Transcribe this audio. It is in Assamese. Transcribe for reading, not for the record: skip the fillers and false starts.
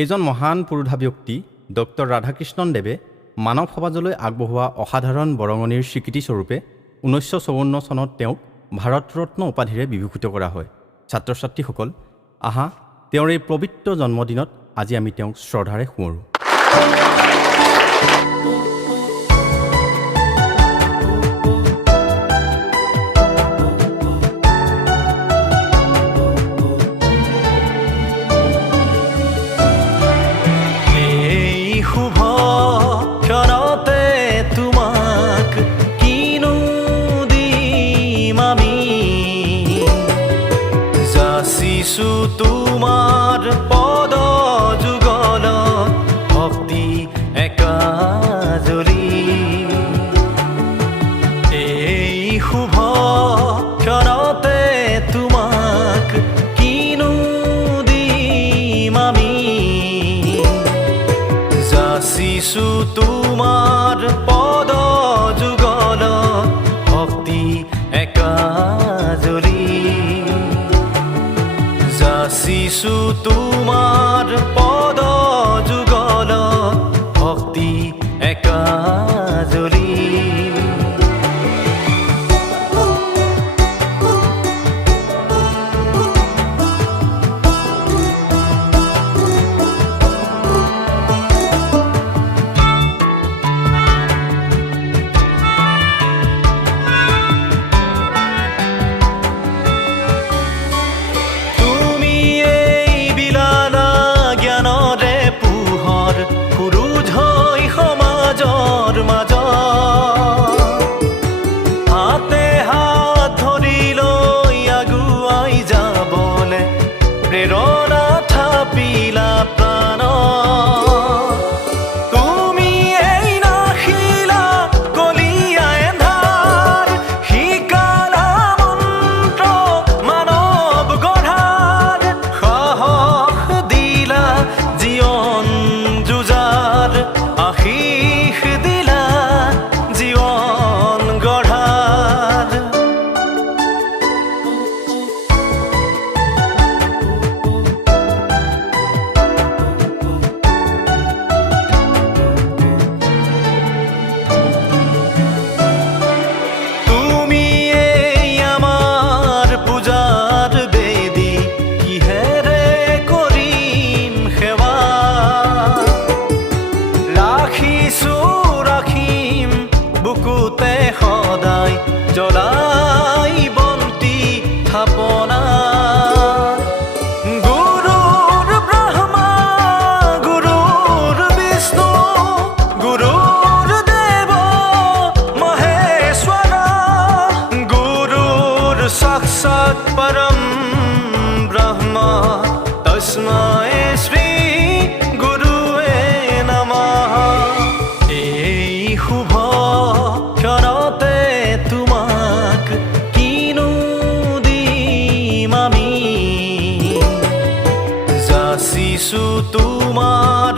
এইজন মহান পুৰোধা ব্যক্তি ডক্টৰ ৰাধাকৃষ্ণন দেৱে মানৱ সমাজলৈ আগবঢ়োৱা অসাধাৰণ বৰঙণিৰ স্বীকৃতিস্বৰূপে 1954 চনত তেওঁক ভাৰত ৰত্ন উপাধিৰে বিভূষিত কৰা হয়। ছাত্ৰ ছাত্ৰীসকল, আহা তেওঁৰ এই পবিত্ৰ জন্মদিনত আজি আমি তেওঁক শ্ৰদ্ধাৰে সোঁৱৰো। তোমার পদ যুগল ভক্তি একাজলি এই শুভ ক্ষণতে তোমাক কিনো দিম আমি যাচিছো তোমার পদ যুগল ভক্তি একাজলি যাচিছো তোমাৰ পদ যুগল ভক্তি একাজলি প্ৰেৰণা থাপিলা প্ৰাণ তুমি এই নাশিলা কলিয়া এন্ধাৰ শিকালা মন্ত্ৰ মানৱ গঢ়াৰ সাহস দিলা জীৱন যুঁজাৰ আশীষ দিলা জীৱন গঢ়াৰ বুকুতে সদায় জ্বলাই বন্তি থাপনা গুৰুৰ ব্ৰহ্মা গুৰুৰ বিষ্ণু গুৰুৰ দেৱ মহেশ্বৰ গুৰুৰ সাক্ষাৎ পৰম ব্ৰহ্ম তস্मै শ্ৰী গুৰুৱে নমঃ। এই শুভ ক্ষণতে তোমাক কিনো দিম আমি যাচিছো তোমাৰ